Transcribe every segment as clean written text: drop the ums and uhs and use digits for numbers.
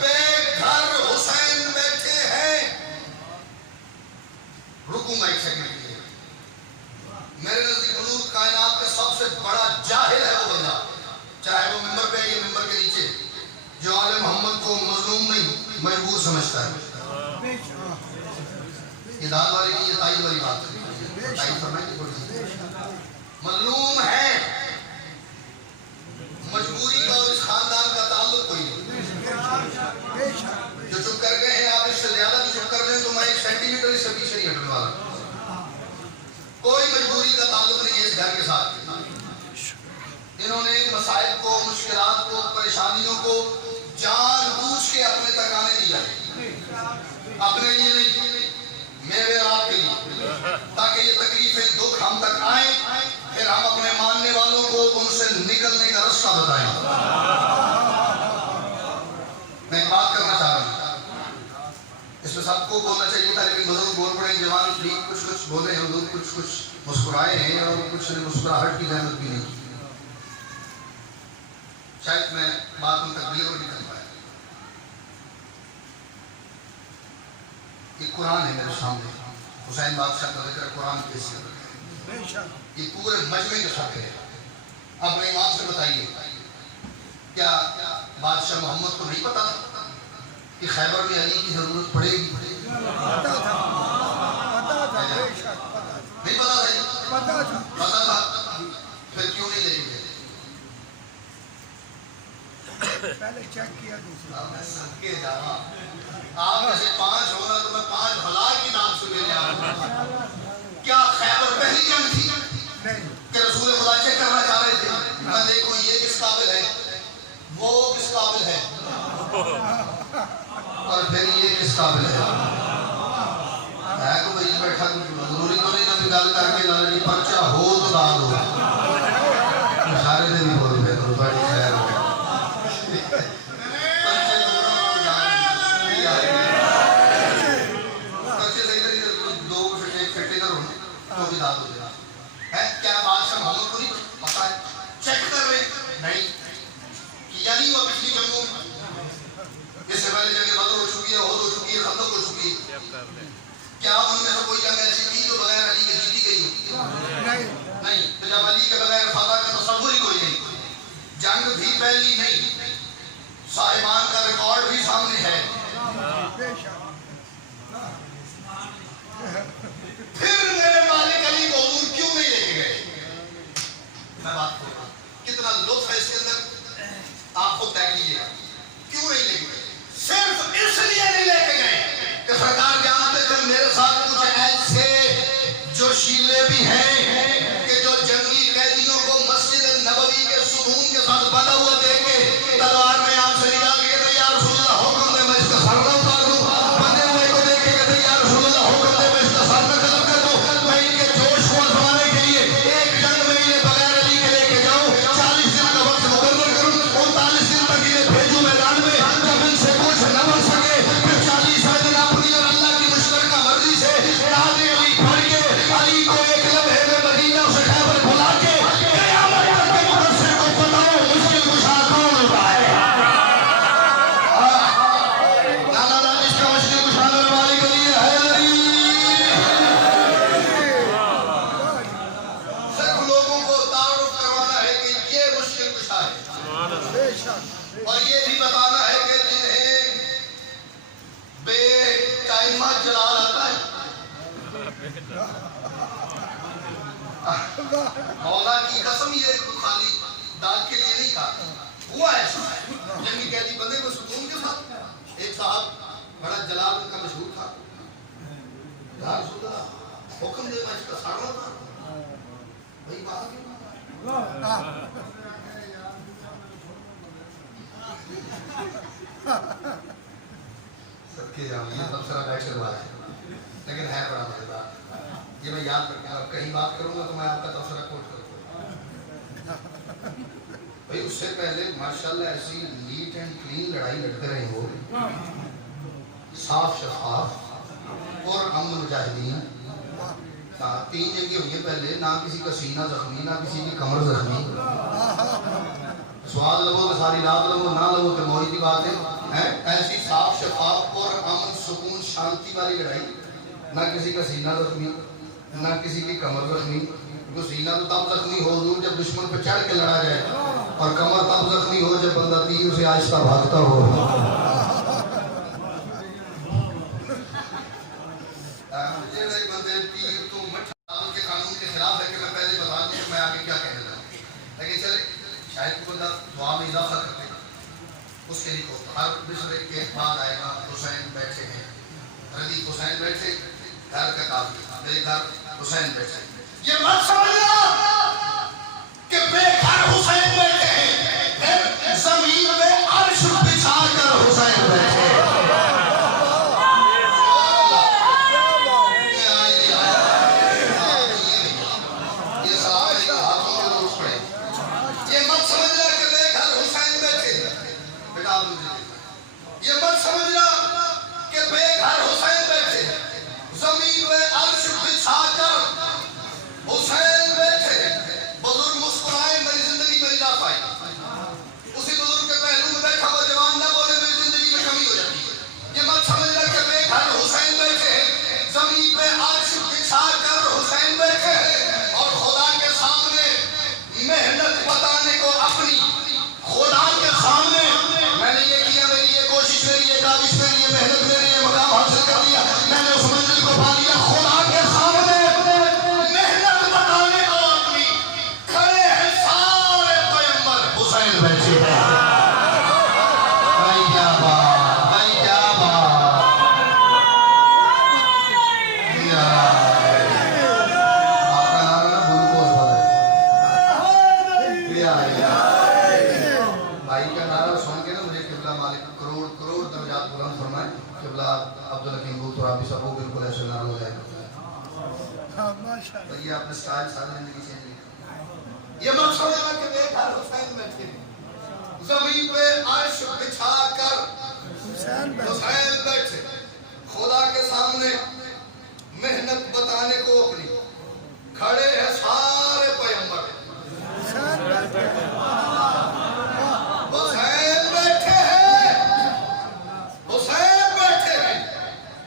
बेघर हुसैन बैठे हैं। रुकूंगा एक सेकंड के लिए। मेरे नजदीक हुजूर कायनात का सबसे बड़ा जाहिल है वो बंदा, चाहे वो मिंबर पे या मिंबर के नीचे, जो आले मोहम्मद को मजलूम नहीं मजबूर समझता है। ये दाल वाली नहीं, ये ताई वाली बात है। ताई फरमाइए मजलूम है, मजबूरी का और इस खानदान का ताल्लुक कोई नहीं। जो चुप कर गए हैं, आप इससे ज्यादा भी चुप कर दें तो मैं 1 सेंटीमीटर इससे पीछे नहीं हटने वाला। कोई मजबूरी का ताल्लुक नहीं है इस घर के साथ। इन्होंने मसाइल को, मुश्किलात को, परेशानियों को जानबूझ के अपने तक आने दिया, अपने लिए नहीं, मेरे और आपके लिए, ताकि ये तकलीफें, दुख हम तक आए, फिर हम अपने मानने वालों को उनसे निकलने का रास्ता बताएं। मैं एक बात करना चाह रहा हूँ, इसमें सबको बोलना चाहिए था, लेकिन बुजुर्ग बोल पड़े, जवान कुछ कुछ बोले हैं, लोग कुछ कुछ मुस्कुराए हैं और कुछ ने मुस्कुराहट की जहमत भी नहीं की। शायद मैं बात उन तक डिलीवर नहीं कर पाया। ये कुरान है मेरे सामने, हुसैन बादशाह का जिक्र कुरान के हैसियत है, ये पूरे मजमे के साथ है। अब मेरी बात से बताइए, क्या बादशाह मोहम्मद को नहीं पता था कि खैबर में अली की जरूरत पड़ेगी? पता था, नहीं पता था, फिर क्यों नहीं लेके गए? पहले चेक किया, दूसरा आप जैसे 5 होना तो मैं 5 हजार की नाम से ले आऊंगा। क्या खैबर पहली जंग थी कि रसूल खुदा चेक करना चाह रहे थे, मैं देखूं ये किस काबिल है, वो किस काबिल है, और फिर ये किस काबिल है? को भाई बैठा जरूरी तो नहीं कभी गल करके ला लेनी, पर्चा हो तो दाल हो, सारे दिन ही बोल रहे तो बड़ी खैर हो। क्या बादशाह मोहम्मद को नहीं पता है? चेक कर रहे नहीं किया नहीं हुआ पिछली जंगों में, इससे पहले जंग बदर हो चुकी है, ओहद हो चुकी है, खंदक हो चुकी है। क्या उनमें से कोई जंग ऐसी थी जो बगैर अली के जीती गई? नहीं। तो जब अली के बगैर फतह का तसव्वुर ही कोई नहीं, जंग भी पहली नहीं, साहिबान का रिकॉर्ड भी सामने है। फिर मेरे मालिक अली को हुजूर क्यों नहीं लेके गए? मैं बात कर रहा हूं, कितना लुत्फ है इसके अंदर, आप खुद तय कीजिएगा। क्यों नहीं लेके गए? सिर्फ इसलिए नहीं लेके गए कि सरकार जानते थे मेरे साथ कुछ ऐसे जोशीले भी हैं कि जो जंगी कैदियों को मस्जिद नबवी के सुकून के साथ बंधा हुआ देख के तलवार में आपसे निकाल के कहते या रसूल अल्लाह हुक्म दे मैं इसका सर न उतार दूं, बंधे हुए को देख के कहते या रसूल अल्लाह हुक्म दे मैं इसका सर न कलम कर दूं। मैं इनके जोश को आजमाने के लिए एक जंग में इन्हें बगैर अली के लेके जाऊं, 40 दिन का वक्त मुकर्रर करूं, 39 दिन तक इन्हें भेजूं मैदान में, जब इनसे कुछ न बन सके फिर 40वें दिन अपनी और अल्लाह की मुश्तरका मर्जी से नाज़े अली पढ़ के अली को एक लम्हे में मदीना से खैबर बुला के क़यामत तक के मुफस्सिर को बताओ मुश्किल कुशा कौन होता है? नाना इसका मुश्किल कुशा करने वाले के लिए है अली। सिर्फ लोगों को तारुफ करवाना है कि ये मुश्किल कुशा है, और ये भी बताना है कि जिन्हें बेकायमा जलाल आता है, मौला की कसम ये खाली दाद के लिए नहीं कहा, हुआ ऐसा है। जंगी कैदी बंदे को सुकून के साथ, एक साहब बड़ा जलाल उनका मशहूर था, हुक्म दे मैं इसका साड़ना था भाई बात सबके जाओ, ये तबसरा बैठ करवा है, लेकिन है बड़ा मजेदार। ये मैं याद रखूंगा, कहीं बात करूंगा तो मैं आपका तबसरा कोट करूंगा भाई। उससे पहले माशाल्लाह ऐसी नीट एंड क्लीन लड़ाई लड़ते रहे हो, साफ शफाफ और अमन मुजाहिदीन। 3 जंगे हुई है पहले, ना किसी का सीना जख्मी, ना किसी की कमर जख्मी। स्वाद लगो तो सारी रात लगो, ना लगो तो मोही की बात है। है ऐसी साफ शफाफ और अमन सुकून शांति वाली लड़ाई, ना किसी का सीना जख्मी, ना किसी की कमर जख्मी। क्योंकि सीना तो तब जख्मी हो हुजूर जब दुश्मन पर चढ़ के लड़ा जाए, और कमर तब जख्मी हो जब बंदा तीर से आहिस्ता भागता हो। बंदे तीर तो के कानून के खिलाफ है कि मैं पहले बता दूं मैं आगे क्या कहने लगा, लेकिन चले शायद बंदा दुआ में इजाफा करते उसके लिए हर दूसरे के बाद आएगा। हुसैन बैठे हैं, रदी हुसैन बैठे, घर का काफी मेरे घर हुसैन बैठे। ये मत समझना कि बेघर हुसैन बैठे हैं, जमीन में अर्श बिछा कर हुसैन बैठे। ये मत समझना कि बेघर हुसैन बैठे, जमीन में अर्श बिछा कर हुसैन बैठे। बुजुर्ग मुस्कुराए, मेरी जिंदगी में जा पाई। उसी बुजुर्ग के पहलू में बैठा हुआ जवान ना बोले, मेरी जिंदगी में कमी हो जाती है। ये मत समझना कि बेघर हुसैन बैठे, जमीन में अर्श बिछा कर हुसैन बैठे, और खुदा के सामने मेहनत बताने को अपनी, खुदा के सामने मैंने ये किया, मेरी ये कोशिश, मेरी ये काबिश, मेरी ये मेहनत, मेरी ये मकाम हासिल कर लिया, मैंने उस मंजिल को पा लिया। खुदा के सामने मेहनत बताने को अपनी खड़े हैं सारे पैगंबर, हुसैन बैठे हैं। भाई क्या बात, भाई क्या बात, आपका नारा ना ग्लूकोज वाला भाई का नारा सुन के ना मुझे किबला मालिक करोड़ करोड़ दर्जात बुलंद फरमाए। किबला अब्दुल हकीम बुलतुराबी साहब वो बिल्कुल ऐसे नारा हो जाएगा। तो ये आपने स्टाइल सारी जिंदगी चेंज की। ये मत समझना कि बेघर हुसैन बैठे, जमीन पे अर्श बिछा कर हुसैन बैठे, खुदा के सामने मेहनत बताने को अपनी खड़े हैं सारे पैगंबर। हुसैन बैठे हैं, हुसैन बैठे हैं,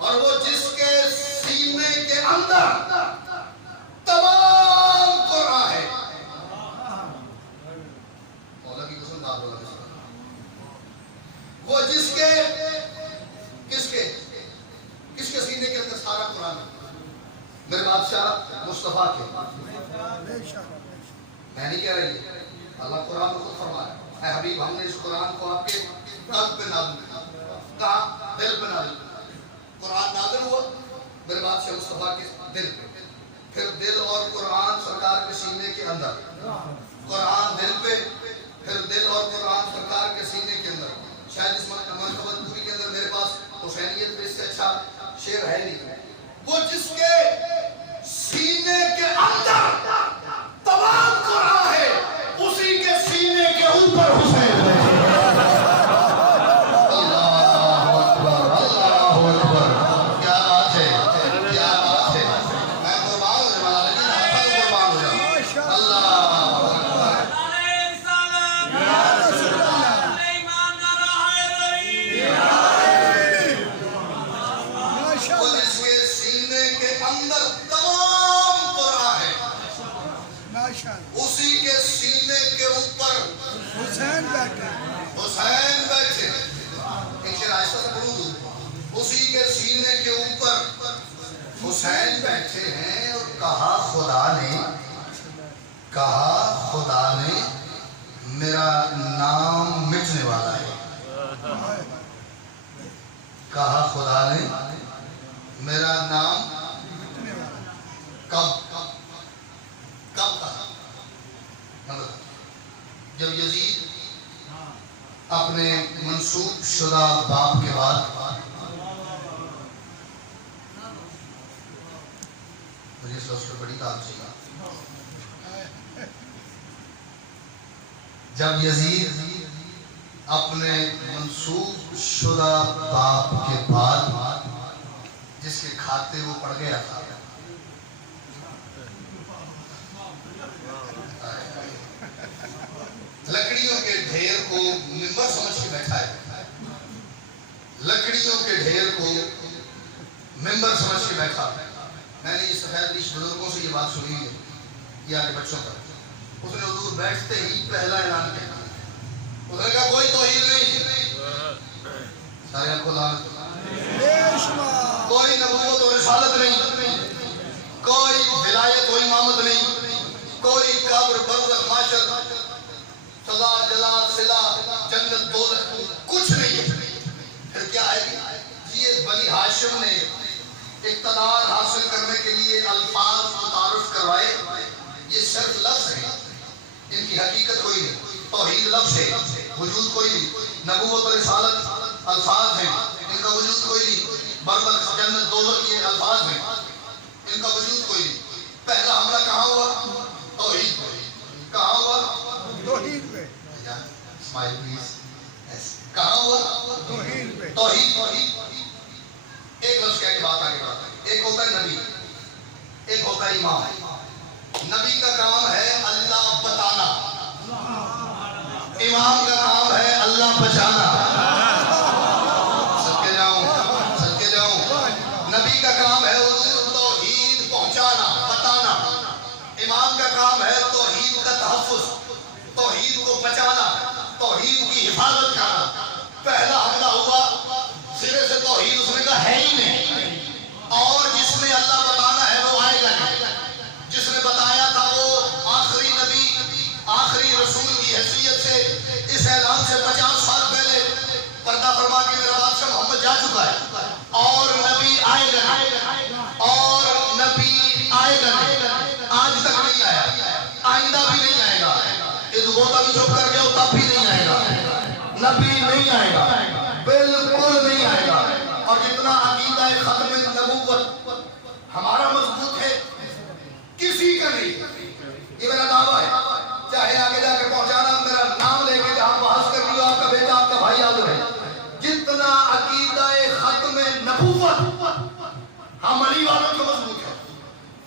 और वो जिसके सीने के अंदर तमाम कुरान है। मौला की कसम ना बोला, वो जिसके किसके किसके सीने के अंदर सारा कुरान है। मेरे बादशाह मुस्तफा के, मैं नहीं कह रही, अल्लाह कुरान में खुद फरमाया है, हबीब हमने इस कुरान को आपके कल्ब पे नाज़िल किया। कहाँ? दिल पे नाज़िल किया। कुरान नाज़िल हुआ मेरे बादशाह मुस्तफा के दिल पे, फिर दिल और कुरान सरकार के सीने के अंदर, कुरान दिल पे, फिर दिल और कुरान सरकार के सीने के अंदर। शायद इस पूरी के अंदर मेरे पास हुसैनियत पे इससे अच्छा शेर है नहीं। वो जिसके सीने के अंदर तमाम कुरान है, उसी के सीने के ऊपर हुसैन है। अल्लाह अकबर, अल्लाह अकबर, क्या बात है, क्या बात है। मैं कुर्बान हो जाऊंगा, लेकिन आप सब कुर्बान हो जाओ। अल्लाह वो जिसके सीने के अंदर तमाम कुरान है, उसी के सीने के ऊपर हुसैन बैठे, हुसैन बैठे। एक शेर आहिस्ता से बोलूं, उसी के सीने के ऊपर हुसैन बैठे हैं। और कहा खुदा ने मेरा नाम मिटने वाला है। कहा खुदा ने मेरा नाम कब कहा? जब यजीद अपने मंसूब शुदा बाप के बाद, मुझे इस वक्त बड़ी बात चाहिए, जब यजीद अपने मंसूब शुदा बाप के बाद जिसके खाते वो पड़ गया था, लकड़ियों के ढेर को मिंबर समझ के बैठा है, शेर को मेंबर समझ के बैठा। मैंने इस बुजुर्गों से ये बात सुनी है, ये आगे बच्चों पर। उसने हुजूर बैठते ही पहला ऐलान किया, उसने कहा कोई तौहीद नहीं, सारे को कोई नबूवत और रिसालत नहीं, कोई विलायत और इमामत नहीं, कोई कब्र बरज़ख माशर सजा जला सिला जन्नत दोज़ख कुछ नहीं है। फिर क्या है? ये बनी हाशिम ने इक़्तिदार हासिल करने के लिए अल्फाज मुतारफ करवाए। ये सिर्फ लफ्ज़ है, इनकी हकीकत कोई नहीं। तौहीद लफ्ज़ है, वजूद कोई नहीं। नबूवत और रिसालत अल्फाज हैं, इनका वजूद कोई नहीं। बरज़ख जन्नत दोज़ख ये अल्फाज हैं, इनका वजूद कोई नहीं। पहला हमला कहाँ हुआ? तौहीद पे। कहाँ हुआ? तौहीद पे। Smile please. कहाँ हुआ? तौहीद पे। तौहीद। एक लफ्ज़ कह के बात आगे बढ़ाते हैं। एक होता है नबी, एक होता है इमाम। नबी का काम है अल्लाह बताना, इमाम का काम है अल्लाह बचाना। सदके जाऊं, सदके जाऊं। नबी का काम है तौहीद पहुंचाना, बताना। इमाम का काम है तौहीद का तहफ़्फ़ुज़, तौहीद को बचाना, तौहीद की हिफाजत करना। पहला हमला हुआ, सिरे से तौहीद उसने कहा है ही नहीं, और जिसने अल्लाह बताना है वो आएगा नहीं। जिसने बताया था वो आखिरी नबी, आखिरी रसूल की हैसियत से इस ऐलान से 50 साल पहले पर्दा फरमा के मेरा बादशाह मोहम्मद जा चुका है, और नबी आएगा नहीं, और नबी आएगा नहीं। आज तक नहीं आया, आइंदा भी नहीं आएगा। ये दुबोता भी चुप कर गया तब भी नहीं आएगा। नबी नहीं आएगा, बिल्कुल नहीं आएगा। और जितना अकीदा खत्म नबूवत हमारा मजबूत है, किसी का नहीं। ये मेरा दावा है, चाहे आगे जाके पहुंचाना मेरा नाम लेके जहां बहस कर रही हो, आपका बेटा आपका भाई याद है। जितना अकीदा खत्म नबूवत हम अली वालों का मजबूत है,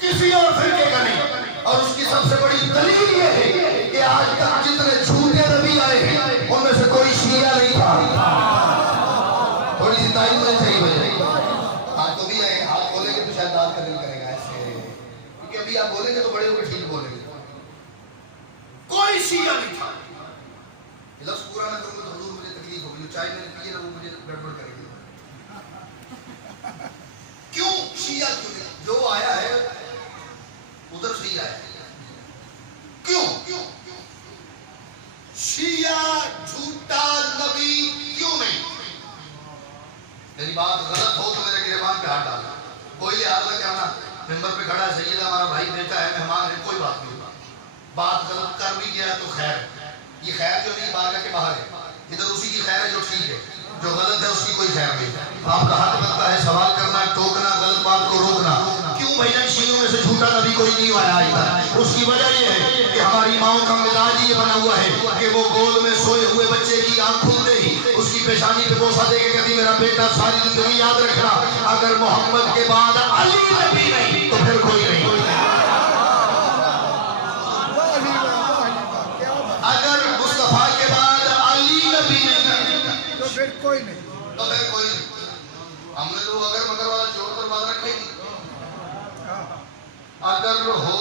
किसी और फिरके का नहीं। और उसकी सबसे बड़ी दलील ये है कि आज तक जितने झूठे नबी आए हैं उनमें से कोई शिया नहीं था। थोड़ी सी तारीफ होनी चाहिए भाई। हाथ तो भी आए, हाथ खोलेंगे तो शायद दाद का दिल करेगा ऐसे, क्योंकि अभी आप बोलेंगे तो बड़े होकर ठीक बोलेंगे। कोई शिया नहीं था। लफ्ज़ पूरा ना करूंगा तो हुजूर मुझे तकलीफ होगी, चाय मैंने पिए ना वो मुझे गड़बड़ करेगी। क्यों शिया क्यों नहीं? जो आया है उधर से ही आया है। क्यों? शिया झूठा नबी क्यों नहीं? मेरी बात गलत हो तो मेरे गिरबान पे हाथ डालना, कोई लिहाज ना करना। मेंबर पे खड़ा है सैयद हमारा भाई बेटा है, मेहमान है, कोई बात नहीं। बात गलत कर भी गया तो खैर, ये खैर जो नहीं बारगाह के बाहर है, इधर उसी की खैर है जो ठीक है, जो गलत है उसकी कोई खैर नहीं। आपका हक बनता है सवाल करना, टोकना, गलत बात को रोकना। क्यों भैया शियों में से झूठा नबी कोई नहीं आया इधर? उसकी वजह ये है कि हमारी माओ का मिजाज ये बना हुआ है कि वो गोद में सोए हुए बच्चे की आंख खुलते ही उसकी पेशानी पे बोसा दे के कहती मेरा बेटा सारी जिंदगी याद रखना, अगर मोहम्मद के बाद अली नबी नहीं तो फिर कोई नहीं। अगर मुस्तफा के बाद अली नबी नहीं तो फिर कोई नहीं। तो फिर कोई नहीं। हमने लोग अगर मगर वाला जोड़ कर बात रखेगी, अगर हो